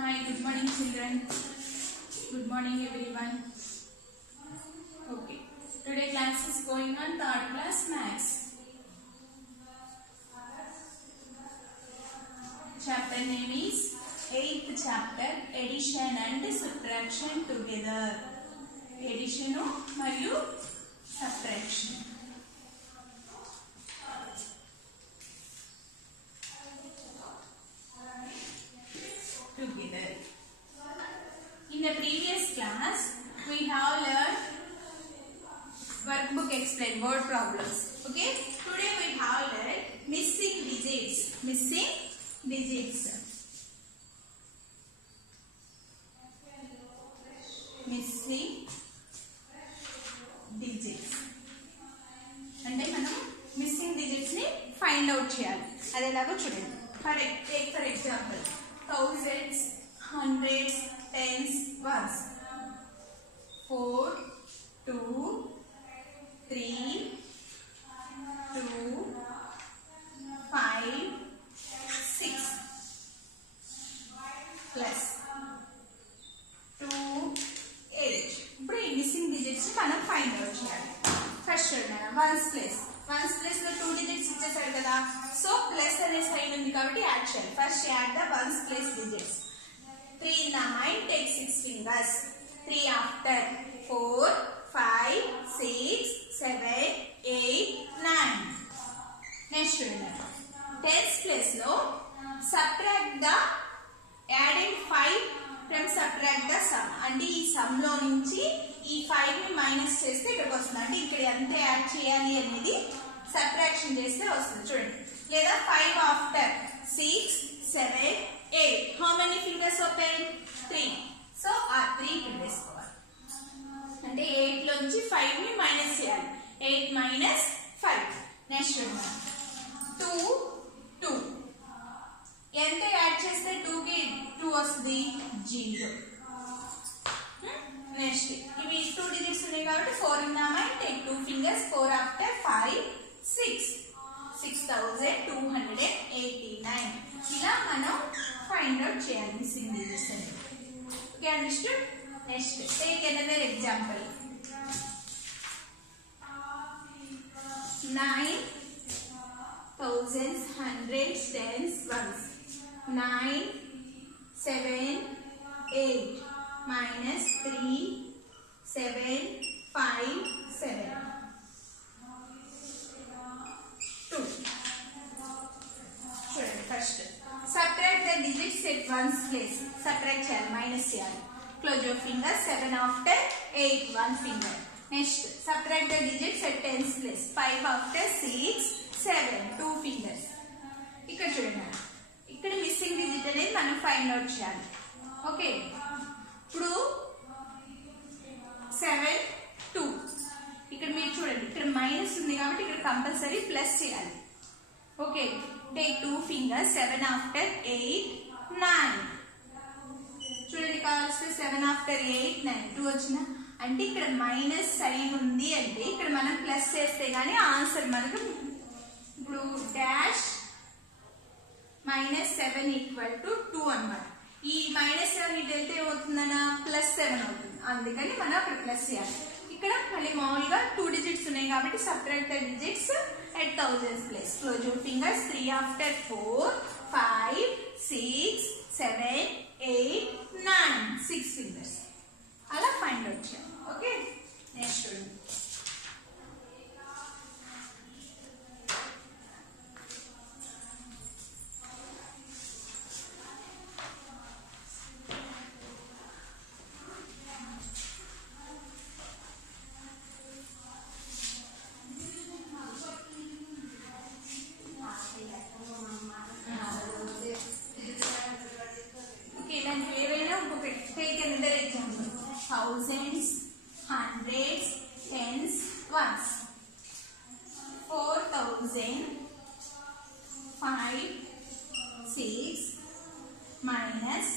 Hi, good morning children. Good morning everyone. Okay, today class is going on third class maths. Chapter name is 8th chapter, addition and subtraction together. Addition మరియు subtraction. Together. In the previous class, we have learned workbook explain word problems. Okay. Today we have learned missing digits. Missing digits. Missing digits. అంటే మనం missing digits ని find out చేయాలి. అది ఎలాగో చూడండి. Take for example, thousands, hundreds, tens, ones. 4, 2, 3, 2, 5, 6 plus 2, 8. ఇప్పుడు ఈ missing digits మనం ఫైండ్ అవుట్ చేయాలి. ఫస్ట్ చూడండి, వన్స్ ప్లేస్ లో 2 డిజిట్స్ ఇచ్చేసారు కదా, సో ప్లస్ అనే సైన్ ఉంది కాబట్టి యాడ్ చేయాలి. First add the ones place digits. 3 in the mind, take 6 fingers. 3 after 4, 5, 6, 7, 8, 9. Next చూడండి, tens place లో subtract the added 5 from subtract the sum. అంటే ఈ సమ్ లో నుంచి ఈ 5 ని మైనస్ చేస్తే ఇక్కడికి వస్తుంది. అంటే ఇక్కడ ఎంత యాడ్ చేయాలి అనేది సబ్ట్రాక్షన్ చేస్తే వస్తుంది. చూడండి, లేదా 5 after 6, 7, 8. How many fingers open? 3. So ఆ 3 ఇక్కడ వేసుకోవాలి. అంటే 8 లోంచి 5 ని మైనస్ చేయాలి. 8 minus 5. నెక్స్ట్ చూడండి, 2, 2. ఎంత యాడ్ చేస్తే 2 కి 2 వస్తుంది? 0. నెక్స్ట్ ఇవి 2 డిజిట్స్ ఉన్నాయి కాబట్టి 4 in the mind, take 2 fingers. 4 after 5, 6. 6289. ఇలా మనం ఫైండ్ అవుట్ చేయాలి మిస్సింగ్ డిజిట్స్ అని. Okay, understood? Next take another example. 9 thousands, hundreds, tens, ones. 9, 7, 8 minus 3, 7, 5, 7. 2. చూడండి, first subtract the digits at ones place. Subtract చేయాలి, minus చేయాలి. Close your fingers. 7 after 8, 1 finger. Next, subtract the digits at tens place. 5 after 6, 7, 2 fingers. ఇక్కడ చూడండి, ఇక్కడ missing digit అనేది మనం find out చేయాలి. Okay, ఇప్పుడు 7, 2. ఇక్కడ మీరు చూడండి, ఇక్కడ మైనస్ ఉంది కాబట్టి ఇక్కడ కంపల్సరీ ప్లస్ చేయాలి. Okay, take 2 fingers. 7 after 8, 9. చూడండి, కావాల్సిన 7 after 8, 9. 2 వచ్చిన అంటే ఇక్కడ మైనస్ సైన్ ఉంది అంటే ఇక్కడ మనం ప్లస్ చేస్తే గానీ ఆన్సర్ మనకు ఇప్పుడు డాష్ -7 = 2 అన్నమాట. ఈ -7 ఇటు వెళ్తే ఏమవుతుందన్నా +7 అవుతుంది. అందుకని మనం అక్కడ ప్లస్ చేయాలి. ఇక్కడ మళ్ళీ మామూలుగా 2 డిజిట్స్ ఉన్నాయి కాబట్టి subtract the digits at thousands place. Close your fingers. 3 after 4, 5, 6, 7, 8, 9. 6 fingers. అలా ఫైండ్ అవుట్ చేయాలి. ఓకే, నెక్స్ట్ చూడండి, thousands, hundreds, tens, ones. 4000, 5, 6 minus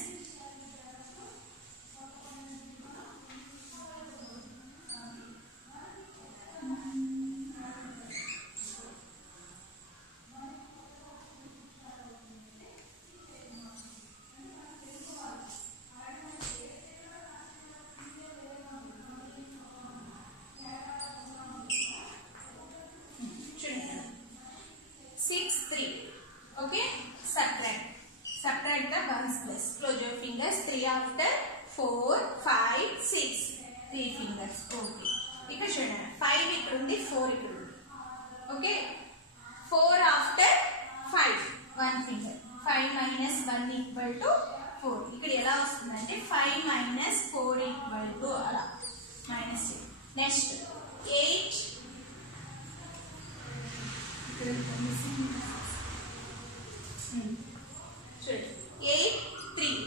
2 ones plus. Close your fingers. 3 after 4 5 6 3 fingers. Okay, ఇక్కడ చూడండి 5 ఇక్కడ ఉంది, 4 ఇక్కడ ఉంది. Okay, 4 after 5 1 finger. 5 minus 1 equal to 4. ఇక్కడ ఎలా వస్తుందంటే 5 minus 4 equal to అలా మైనస్. నెక్స్ట్ 8 చూడండి 8 3.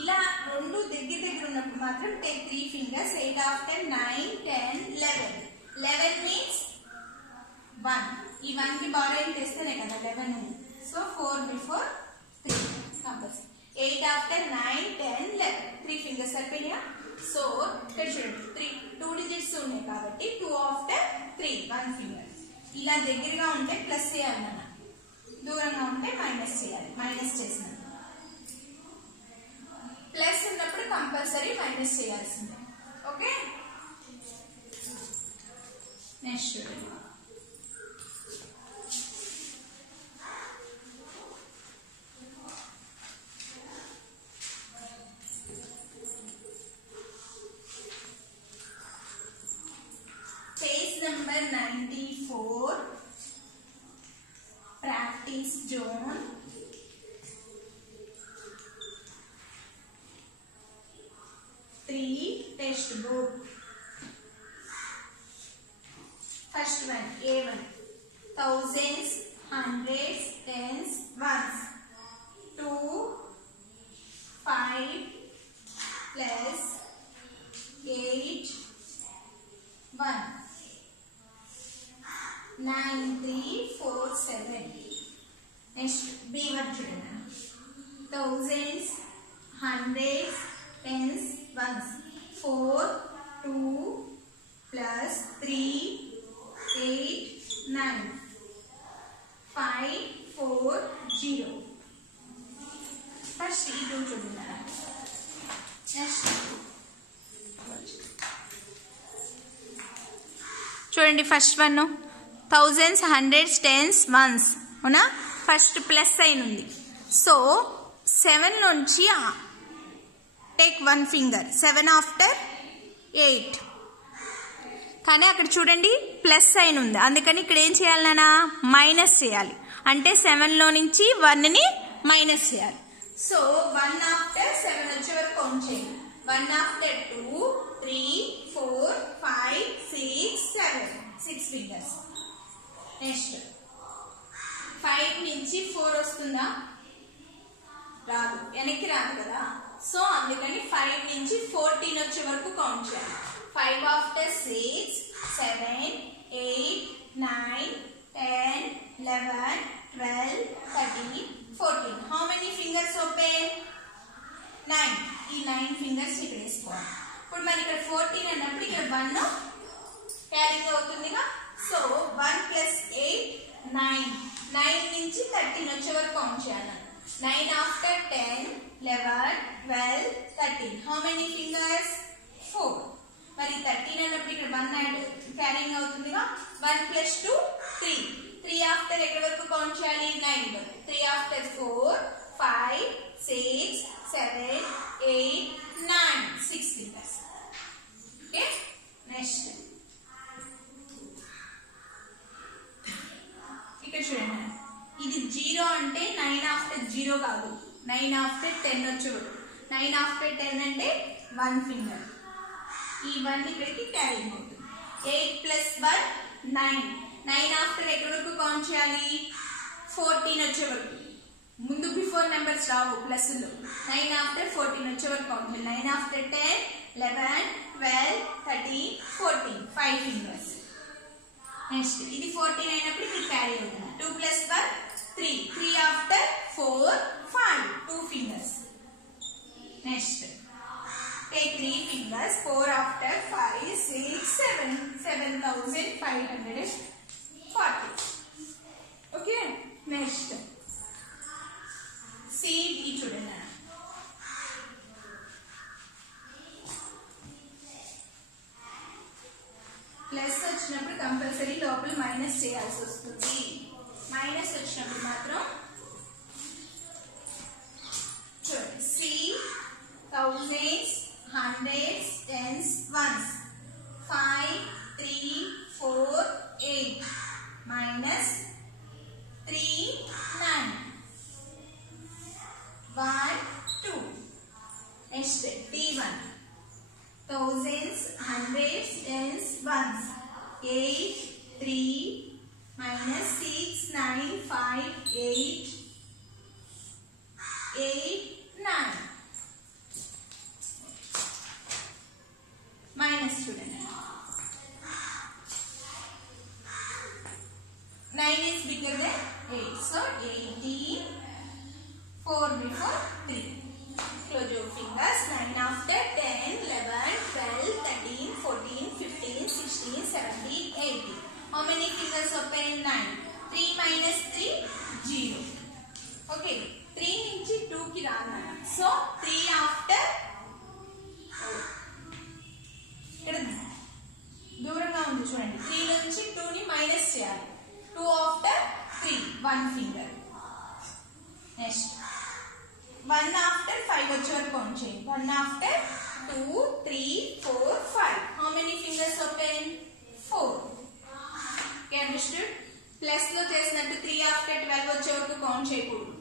ఇలా రెండు దగ్గర దగ్గర ఉన్నప్పుడు మాత్రం టేక్ 3 ఫింగర్స్. 8 ఆఫ్టర్ 9 10 11. 11 మీన్స్ 1. ఈ 1 కి బారోయింగ్ చేస్తేనే కదా 11 ఉంది. So 4 before 3 compulsory. 8 after 9 10 11 3 fingers సరిపోయినా. సో ఇక్కడ చూడండి 2 డిజిట్స్ ఉన్నాయి కాబట్టి 2 ఆఫ్టర్ 3 1 ఫింగర్. ఇలా దగ్గరగా ఉంటే ప్లస్ చేయాలి మనం, దూరంగా ఉంటే మైనస్ చేయాలి. మైనస్ చేసినప్పుడు ప్లస్ ఉన్నప్పుడు కంపల్సరీ మైనస్ చేయాల్సిందే. ఓకే, నెక్స్ట్ చూడండి page number 94 practice zone. Text book. First one A1 thousands hundreds tens ones. 2 5 plus 8 1 9 3 4 7. Next B1 చూడండి. thousands hundreds tens ones. 4 2 plus 3 8 9 5 4 0. First ఈ 2 చూడండి. నెక్స్ట్ చూడండి first one thousands hundreds tens ones అవునా. First plus sign ఉంది. So 7 నుంచి take 1 finger. 7 after 8. కానీ అక్కడ చూడండి ప్లస్ సైన్ ఉంది, అందుకని ఇక్కడ ఏం చేయాలి నాన్న, మైనస్ చేయాలి. అంటే 7లో నుంచి 1ని మైనస్ చేయాలి. సో 1 ఆఫ్టర్ 7 వచ్చే వరకు కౌంట్ చేయండి. 1 ఆఫ్టర్ 2 3 4 5 6 7 6 ఫింగర్స్. నెక్స్ట్ 5 నుంచి 4 వస్తుందా, రాదు, వెనక్కి రాదు కదా. సో అందుకని 5 నుంచి 14 వచ్చే వరకు కౌంట్ చేయాలి. 5 after 6 7 8 9 10 11 12 13 14. How many fingers open? 9. ఈ 9 fingers ఇక్కడ వేసుకోవాలి. ఇప్పుడు మరి ఇక్కడ 14 అన్నప్పుడు ఇక్కడ 1 క్యారింగ్ అవుతుందిగా. So 1 plus 8 9. 9 నుంచి 13 వచ్చే వరకు కౌంట్ చేయాలి. 9 after 10 11 12 13. How many fingers? 4. మరి 13 అన్నప్పుడు ఇక్కడ 1 క్యారింగ్ అవుతుందిగా. 1 plus 2 3. 3 ఆఫ్టర్ ఎక్కడ వరకు కౌంట్ చేయాలి, 9 వరకు. 3 ఆఫ్టర్ 4 5 6 7 8 9 6 ఫింగర్స్. ఓకే, నెక్స్ట్ ఇక్కడ చూడండి. ఇది 0 అంటే 9 ఆఫ్టర్ 0 కాదు, 9 ఆఫ్టర్ 10 వచ్చేవాడు. 9 ఆఫ్టర్ 10 అంటే 1 ఫింగర్. ఈ 1 ఇక్కడికి క్యారింగ్ అవుతుంది. 8 plus 1 9. 9 ఆఫ్టర్ ఎక్కడి వరకు కౌంట్ చేయాలి, 14 వచ్చే వరకు. ముందు బిఫోర్ నెంబర్స్ రావు ప్లస్లో. 9 ఆఫ్టర్ 14 వచ్చే వరకు కౌంట్ చేయాలి. 9 ఆఫ్టర్ 10 11 12 13 14 5 ఫింగర్స్. నెక్స్ట్ ఇది 14 అయినప్పుడు ఇక్కడ క్యారీ అవుతుంది. 2 plus 1 3. 3 after 4 5 2 fingers. Next take 3 fingers. 4 after 5 6 7 7540. Okay, next C D చూడండి. ప్లస్ వచ్చినప్పుడు కంపల్సరీ లోపల మైనస్ చేయాల్సి వస్తుంది. మైనస్ వచ్చినప్పుడు మాత్రం next D1 thousands, hundreds, tens, ones. 8, 3, minus 6, 9, 5, 8, 9. Minus student. 9 is bigger than 8. So 18, 4 before 3. Close your fingers. 9 after 10, 11, 12, 13, 14, 15, 16, 17, 18. How many fingers open? 9. 3 minus 3, 0. Okay. 3 నుంచి 2 కి రావాలి. So 3 after ఇక్కడ దూరంగా ఉంది చూడండి. 3 నుంచి 2 ని మైనస్ చేయాలి. 2 after 3, 1 finger. Next 1 after 5 వచ్చే వరకు కౌంట్ చేయండి. 1 after 2, 3, 4, 5. How many fingers open? 4. Okay, understood? Plus లో చేసినట్టు 3 after 12 వచ్చే వరకు కౌంట్ చేయకూడదు.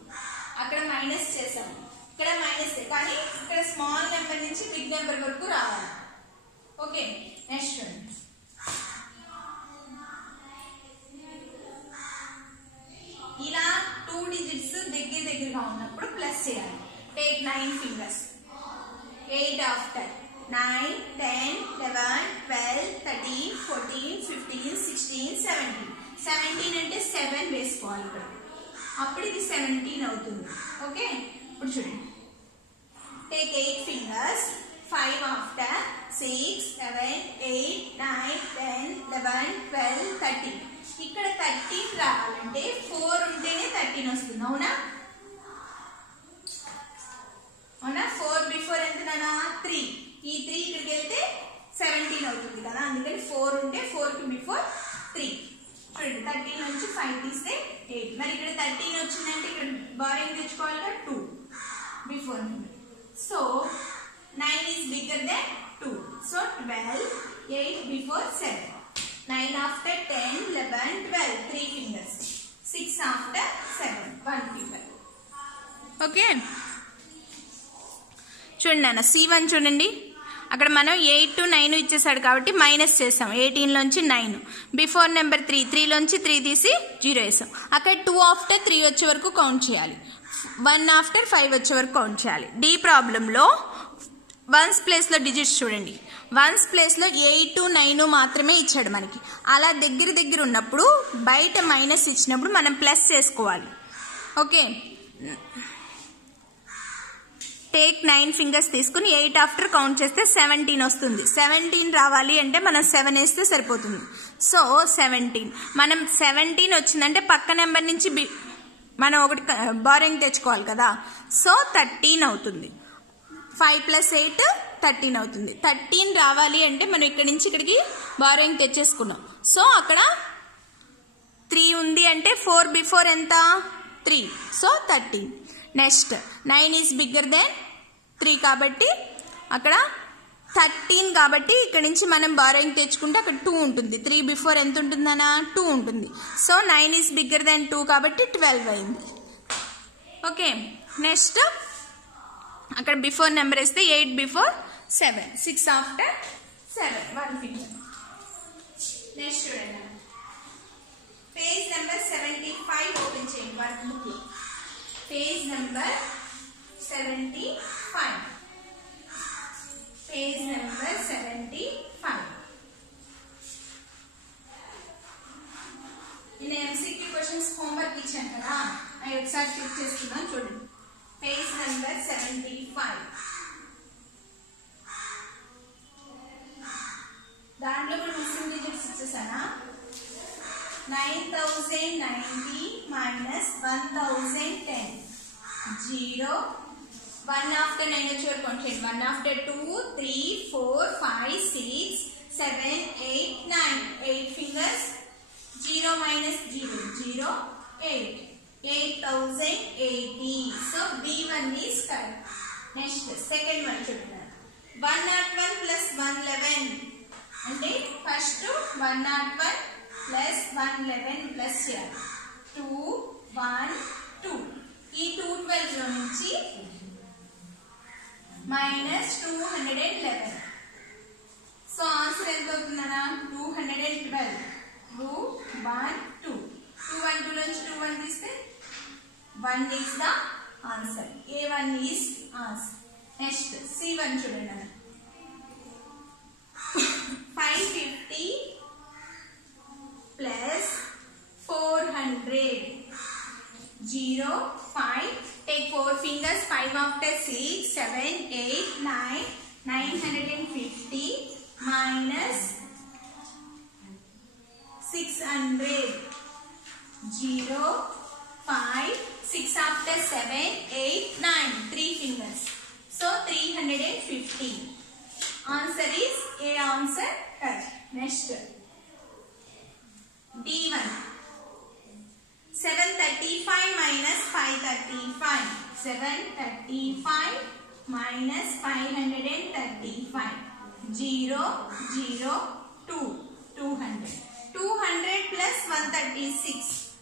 అక్కడ మైనస్ చేసాము, ఇక్కడ మైనస్, కానీ ఇక్కడ స్మాల్ నెంబర్ నుంచి బిగ్ నెంబర్ వరకు రావాలి. ఓకే, నెక్స్ట్ ఇలా 2 డిజిట్స్ దగ్గరగా ఉన్నప్పుడు ప్లస్ చేయాలి. Take 9 fingers. 8 after 9, 10, 11, 12, 13, 14, 15, 16, 17. 17 అంటే 7 వేసుకోవాలి ఇక్కడ. అప్పుడు ఇది 17 అవుతుంది. ఓకే, ఇప్పుడు చూడండి. Take 8 fingers. 5 after 6, 7, 8, 9, 10, 11, 12, 13. ఇక్కడ 13 రావాలంటే 4 ఉంటేనే 13 వస్తుంది. అవునా? 4 బిఫోర్ ఎంత? 3. ఈ 3 ఇక్కడికి వెళ్తే 17 అవుతుంది కదా, అందుకని 4 ఉంటే 4 కి బిఫోర్ 3. చూడండి, 13 నుంచి 5 తీస్తే 8. మరి ఇక్కడ 13 వచ్చిందంటే ఇక్కడ బారింగ్ తెచ్చుకోవాలిగా 2 before number. So 9 is bigger than 2. So 12, 8 before 7. 9 after 10, 11, 12, 3 fingers. 6 after 7, 1 finger. Okay, చూడండి నాన్న. C1 చూడండి, అక్కడ మనం 8 to 9 ఇచ్చేసాడు కాబట్టి మైనస్ చేసాం. 18 లోంచి 9 బిఫోర్ నెంబర్ 3, 3 లోంచి 3 తీసి 0 వేసాం. అక్కడ 2 after 3 వచ్చే వరకు కౌంట్ చేయాలి. 1 after 5 వచ్చే వరకు కౌంట్ చేయాలి. డి ప్రాబ్లంలో వన్స్ ప్లేస్ లో డిజిట్స్ చూడండి. వన్స్ ప్లేస్ లో 8 to 9 మాత్రమే ఇచ్చాడు మనకి. అలా దగ్గర ఉన్నప్పుడు బయట మైనస్ ఇచ్చినప్పుడు మనం ప్లస్ చేసుకోవాలి. ఓకే, టేక్ 9 fingers తీసుకుని 8 ఆఫ్టర్ కౌంట్ చేస్తే 17 వస్తుంది. 17 రావాలి అంటే మనం 7 వేస్తే సరిపోతుంది. సో 17 మనం 17 వచ్చిందంటే పక్క నెంబర్ నుంచి మనం ఒకటి బారింగ్ తెచ్చుకోవాలి కదా. సో 13 అవుతుంది. 5 + 8 13 అవుతుంది. 13 రావాలి అంటే మనం ఇక్కడి నుంచి ఇక్కడికి బారోయింగ్ తెచ్చేసుకున్నాం. సో అక్కడ 3 ఉంది అంటే 4 బిఫోర్ ఎంత? 3. So 13. Next 9 is bigger than 3 కాబట్టి అక్కడ 13 కాబట్టి ఇక్కడి నుంచి మనం బారోయింగ్ తెచ్చుకుంటే అక్కడ 2 ఉంటుంది. 3 బిఫోర్ ఎంత ఉంటుందనా? 2 ఉంటుంది. సో 9 ఈజ్ బిగ్గర్ దెన్ 2 కాబట్టి 12 అయింది. ఓకే, నెక్స్ట్ అక్కడ బిఫోర్ నెంబర్ వేస్తే 8 బిఫోర్ 7, 6 ఆఫ్టర్ 7, 1 ఫింగర్. నెక్స్ట్ చూడండి, పేజ్ నెంబర్ 75 ఓపెన్ చేయండి వర్క్ బుక్ లో. Page number 75, page number 75. నేను ఎంసీక్యూ క్వశ్చన్స్ హోంవర్క్ ఇచ్చాను కదా, అవి ఒకసారి క్లిక్ చేస్తున్నాను చూడండి. Page number 75. దాంట్లో కూడా మిస్సింగ్ డిజిట్స్ ఇచ్చేసానా? 9090 minus 1010, 0. 1 after 9 వచ్చే వరకు కౌంట్ చేయండి. 1 after 2, 3, 4, 5, 6, 7, 8, 9. 8 fingers. 0 minus 0, 0, 8. 8080. So B1 is correct. Next, second one చూడండి. 101 plus 111 అంటే ఫస్ట్ 101 plus 111 ప్లస్ చేయాలి. 2, 1, 2. ఈ 212 లో నుంచి minus 211. So answer ఎంత అవుతుందనా 212. 2 1 2 2 1 2 నుంచి 2 1 తీస్తే 1 is the answer. A1 is answer. Next C1 చూడండి అన్న 550 plus 400. 0 5. Take 4 fingers. 5 after 6 7 8 9 950 minus 600. 0 5 6 after 7 8 9 3 fingers. So 350. Answer is A answer correct. Next D1 735 minus 535. 735 minus 535. 0 0 2 200. 200 plus 136.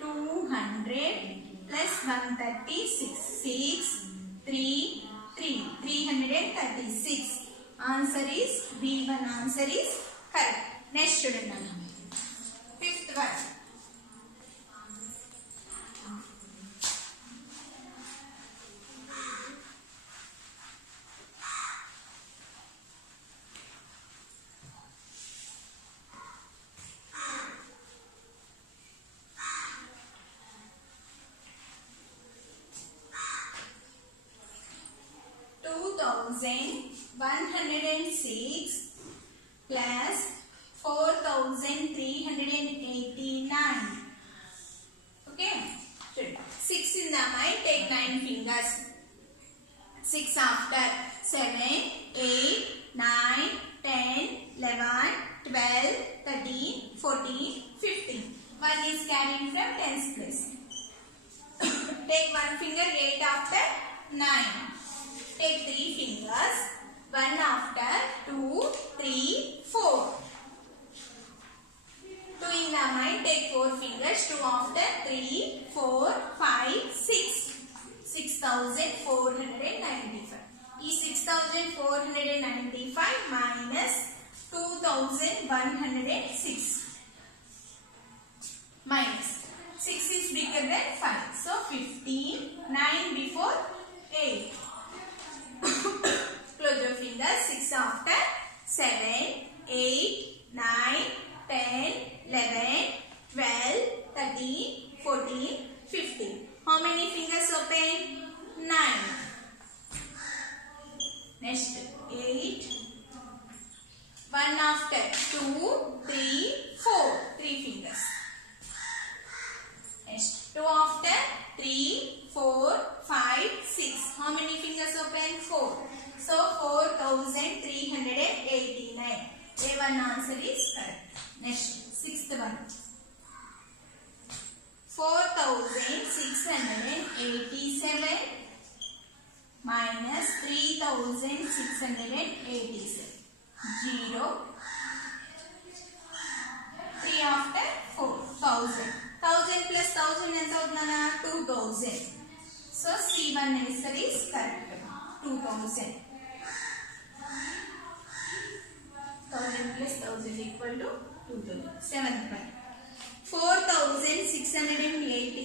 200 plus 136. 6 3 3 336. Answer is B1 answer is correct. Next student. Fifth one. 2106 plus 4389. Okay, 6 in the mind, take 9 fingers. 6 after 7 8 9 10 11 12 13 14 15. 1 is carried from tens place. Take 1 finger. 8 after 9. Take 3 fingers. 1 after 2 3 4. 2 in the mind. Take 4 fingers. 2 after 3 4 5 6. 6495. Is 6495 minus 2106. Minus 6 is bigger than 5. So 15. 9 before 8. Close your fingers. 6 after 7 8 9 10 11 12 13 14 15. How many fingers open? 9. Next 8. 1 after 2 3 4. 3 fingers. Next 2 after 3 4 5 6. How many fingers open? 4. So 4389. A1 answer is correct. Next 6th one. 4687 minus 3687. 0. 3 after 4. 1000. 1000 plus 1000 and 2000. So C1 answer is correct. 2000. 1000 plus 1000 equal to 2000. 7th one. 4680.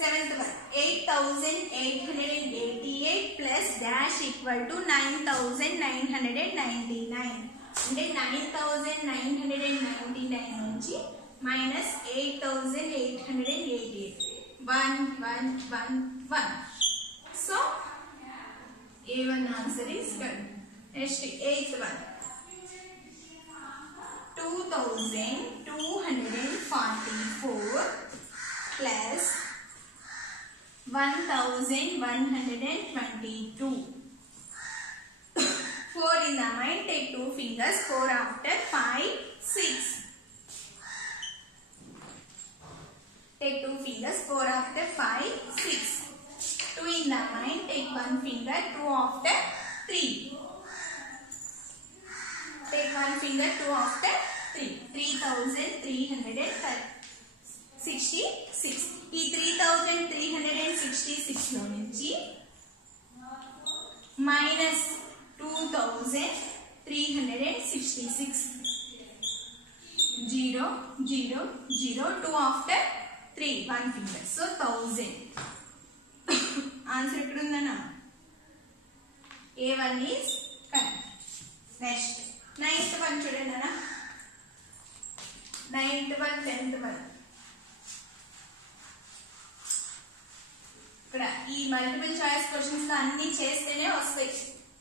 7th one. 8888 plus dash equal to 9999. అంటే 9999 నుంచి minus 8888. 1 1 1 1. So A1 answer is correct. Next 8th one. 2244 plus 1122. 4 in the mind. Take 2 fingers. 4 after 5 6. Take 2 fingers. 4 after 5 6. 2 in the mind. Take 1 finger. 2 after 3. Take 1 finger. 2 after 3. 3366. ఈ 3366 లో నుంచి minus 2366. 0, 0, 0, 2 after 3, 1 finger. So 1000. Answer ikkadundana. A1 is correct. Next, 9th one chudandana. 9th one, 10th one. ఇక్కడ ఈ multiple choice questions అన్ని చేస్తేనే వస్తాయి.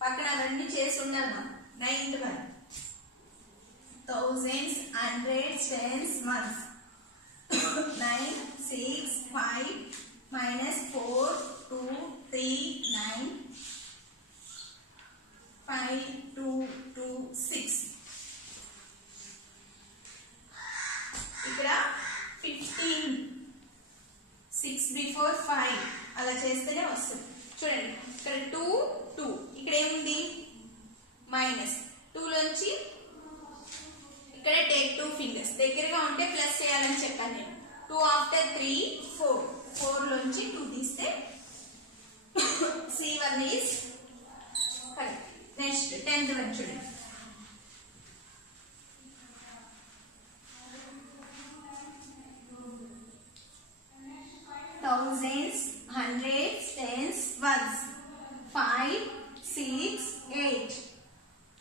పక్కన అవన్నీ చేసి ఉండాలి. 9th one. Thousands, hundreds, tens, ones. 9, 6, 5, minus 4, 2, 3, 9, 5, 2, 2, 6. ఇక్కడ 15, 6 before 5 అలా చేస్తేనే వస్తుంది. చూడండి ఇక్కడ 2, 2 ఇక్కడ ఏముంది మైనస్ 2 లోంచి ఇక్కడ టేక్ 2 ఫింగర్స్ దగ్గరగా ఉంటే ప్లస్ చేయాలని చెప్పాను నేను. 2 after 3, 4. 4 లోంచి 2 తీస్తే C1 is correct. Next 10th one చూడండి. Thousands, hundreds, tens, ones. 5, 6, 8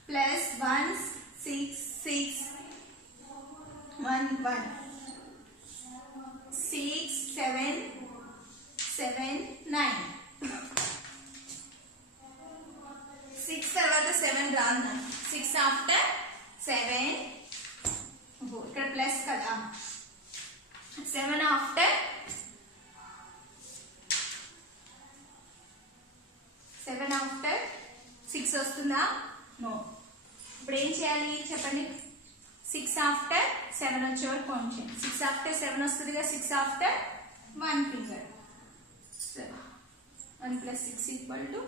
plus 1, 6, 6, 1, 1. 6, 7, 7, 9. 6 తర్వాత 7 రాను. 6 after 7. ఇక్కడ ప్లస్ కదా. 7 after 7 after 6 వస్తుందా? నో. ఇప్పుడు ఏం చేయాలి చెప్పండి. 6 after 7 వచ్చే వరకు కౌంట్ చేయండి. 6 after 7 వస్తుందిగా. 6 after 1 finger. 1 plus 6 equal to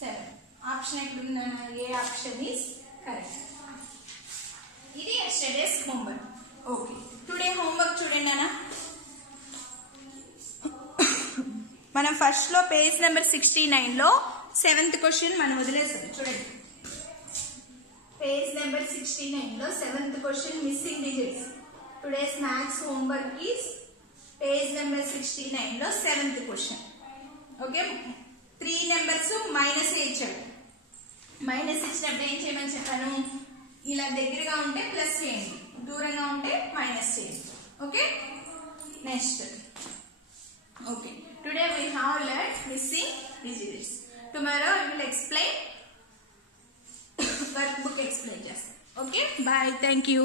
7. Option ఎక్కడుందన్న? ఏ ఆప్షన్ ఈస్ కరెక్ట్. ఇది yesterday's homework. Okay, today homework చూడండి అన్న. మనం ఫస్ట్ లో పేజ్ నెంబర్ 69 లో 7th క్వశ్చన్ మనం వదిలేసాం. చూడండి పేజ్ నెంబర్ 69 లో 7th question missing digits. Today's maths homework is page number 69 లో 7th question. Okay, 3 numbers minus ఇచ్చాడు. మైనస్ ఇచ్చినప్పుడు ఏం చేయమని చెప్పాను? ఇలా దగ్గరగా ఉంటే ప్లస్ చేయండి, దూరంగా ఉంటే మైనస్ చేయండి. Okay, next. Okay, today we have learned missing digits. Tomorrow I will explain workbook explain just. Okay, bye, thank you.